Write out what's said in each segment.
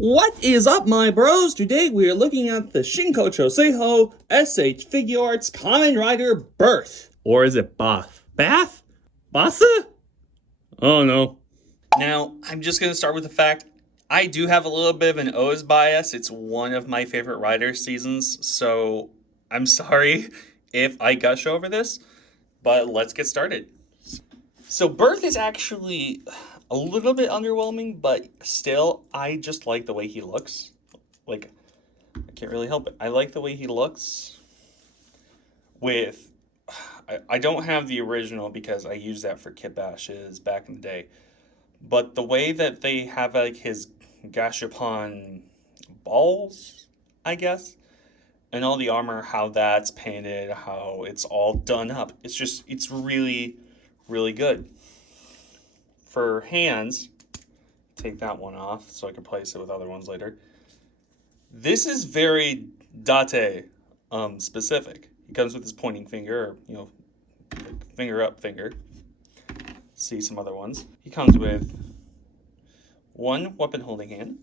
What is up, my bros? Today we are looking at the Shinkocchou Seihou SH Figure Arts Kamen Rider Birth. Or is it Bath? Bath? Basa? Oh no. Now, I'm just going to start with the fact I do have a little bit of an O's bias. It's one of my favorite Rider seasons, so I'm sorry if I gush over this, but let's get started. So Birth is actually a little bit underwhelming, but still, I just like the way he looks. Like, I can't really help it. I like the way he looks with... I don't have the original because I used that for kit bashes back in the day. But the way that they have, like, his gashapon balls, I guess, and all the armor, how that's painted, how it's all done up, it's really, really good. For hands, take that one off so I can place it with other ones later. This is very Date specific. He comes with his pointing finger, or, like finger up finger. See some other ones. He comes with one weapon holding hand.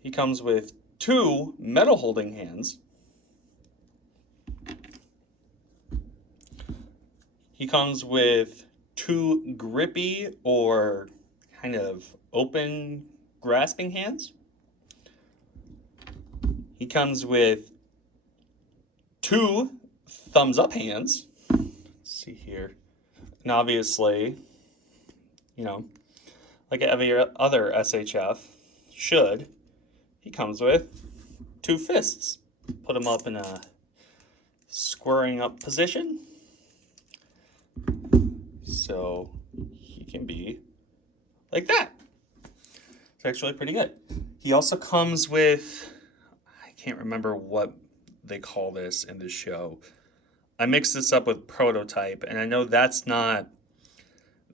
He comes with two metal holding hands. He comes with two grippy or kind of open grasping hands. He comes with two thumbs up hands. Let's see here. And obviously, like every other SHF should, he comes with two fists. Put him up in a squaring up position. So he can be like that. It's actually pretty good. He also comes with, I can't remember what they call this in this show. I mixed this up with Prototype, and I know that's not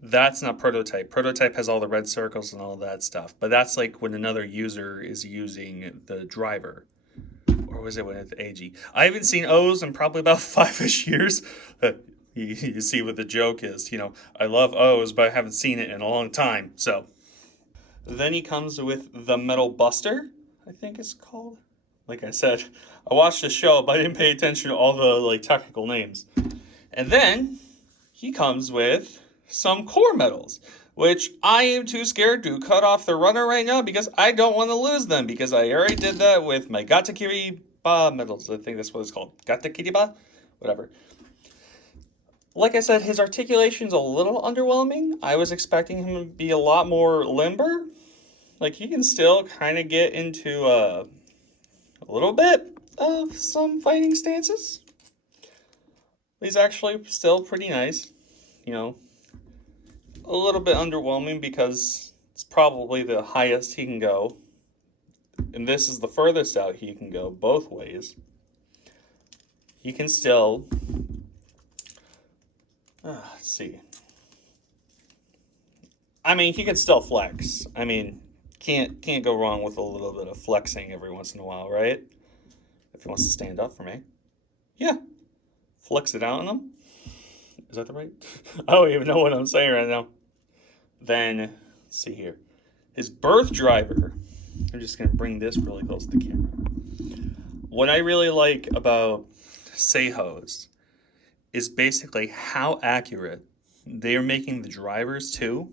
Prototype. Prototype has all the red circles and all that stuff, but that's like when another user is using the driver. Or was it when it's AG? I haven't seen O's in probably about 5-ish years. You see what the joke is, I love O's, but I haven't seen it in a long time, so. Then he comes with the Metal Buster, I think it's called. Like I said, I watched the show, but I didn't pay attention to all the technical names. And then he comes with some core medals, which I am too scared to cut off the runner right now because I don't want to lose them, because I already did that with my Gatakiriba medals. I think that's what it's called. Gatakiriba? Whatever. Like I said, his articulation's a little underwhelming. I was expecting him to be a lot more limber. Like, he can still kind of get into a little bit of some fighting stances. He's actually still pretty nice. A little bit underwhelming because it's probably the highest he can go. And this is the furthest out he can go both ways. He can still... let's see. He can still flex. Can't go wrong with a little bit of flexing every once in a while, right? If he wants to stand up for me. Yeah. Flex it out on him. Is that the right? I don't even know what I'm saying right now. Then, let's see here. His birth driver. I'm just going to bring this really close to the camera. What I really like about Seihou's is basically how accurate they're making the drivers too.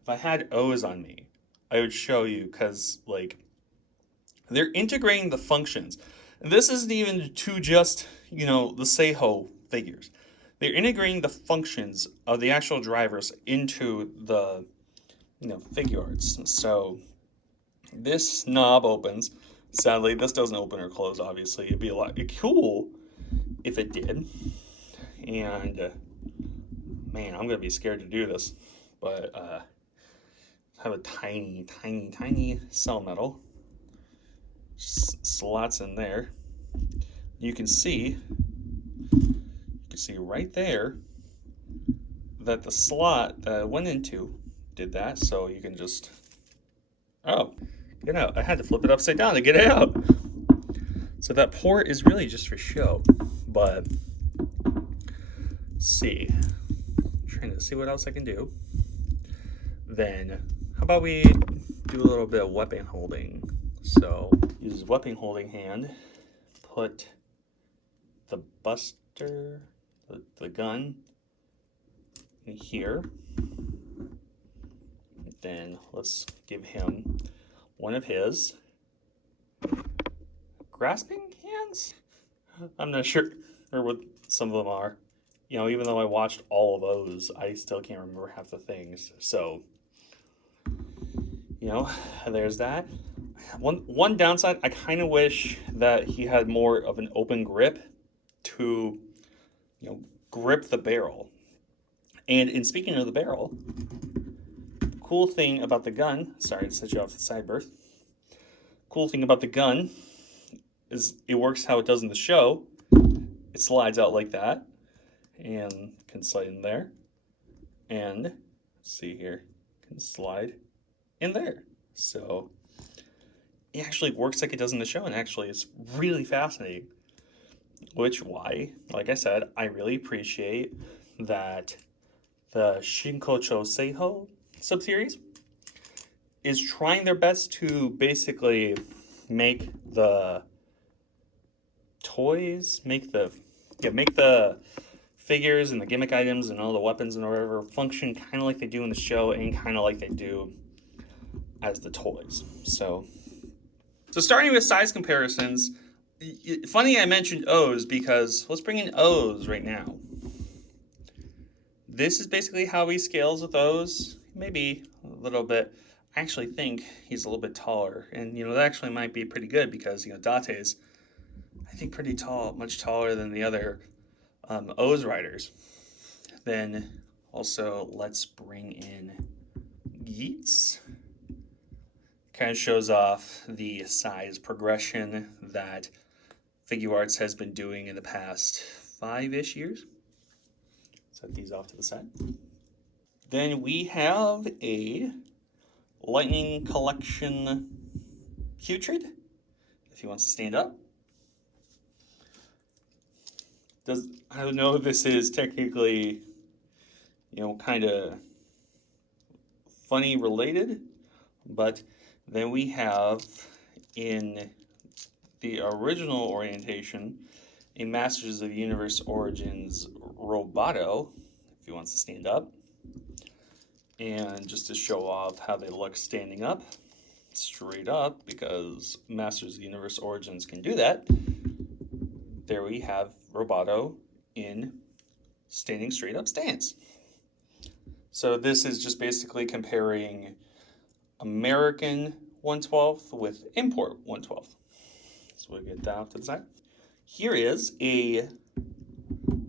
If I had O's on me, I would show you, because they're integrating the functions. And this isn't even to just, the Seihou figures. They're integrating the functions of the actual drivers into the, figure arts. So this knob opens. Sadly, this doesn't open or close, obviously. It'd be a lot cool if it did. And man, I'm gonna be scared to do this, but have a tiny cell metal slots in there. You can see right there that the slot that I went into did that. So you can just get out. I had to flip it upside down to get it out. So that port is really just for show, but let's see. I'm trying to see what else I can do. Then how about we do a little bit of weapon holding. So use his weapon holding hand, put the buster, the gun in here. Then let's give him one of his grasping hands. I'm not sure what some of them are. You know, even though I watched all of those, I still can't remember half the things. So, you know, there's that. One downside, I kind of wish that he had more of an open grip to, you know, grip the barrel. And in speaking of the barrel, the cool thing about the gun, sorry to set you off the side berth. Cool thing about the gun is it works how it does in the show. It slides out like that and can slide in there. And let's see here, can slide in there. So it actually works like it does in the show, and actually it's really fascinating. Which why, like I said, I really appreciate that the Shinkocchou Seihou subseries is trying their best to basically make the toys, make the figures and the gimmick items and all the weapons and whatever function kind of like they do in the show and kind of like they do as the toys. So starting with size comparisons, funny I mentioned O's because let's bring in O's right now. This is basically how he scales with O's, maybe a little bit. I actually think he's a little bit taller, and you know that actually might be pretty good because you know Date's, I think, pretty tall, much taller than the other O's riders. Then also let's bring in Yeats. Kind of shows off the size progression that Figure Arts has been doing in the past 5-ish years. Set these off to the side. Then we have a Lightning Collection Putrid, if he wants to stand up. I don't know if this is technically, you know, kind of funny related, but then we have in the original orientation a Masters of the Universe Origins Roboto, if he wants to stand up. And just to show off how they look standing up, straight up, because Masters of the Universe Origins can do that, there we have Roboto in standing straight up stance. So this is just basically comparing American 1/12 with import 1/12. So we'll get that off to the side. Here is a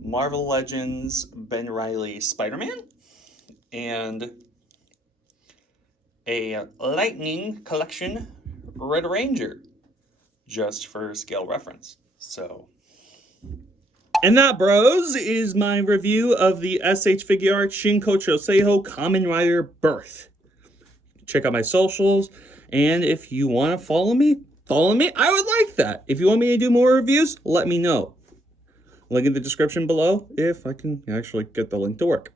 Marvel Legends Ben Reilly Spider-Man and a Lightning Collection Red Ranger, just for scale reference. So, and that, bros, is my review of the SH Figure Arts Shinkocchou Seihou Kamen Rider Birth. Check out my socials, and if you want to follow me, I would like that. If you want me to do more reviews, let me know. Link in the description below if I can actually get the link to work.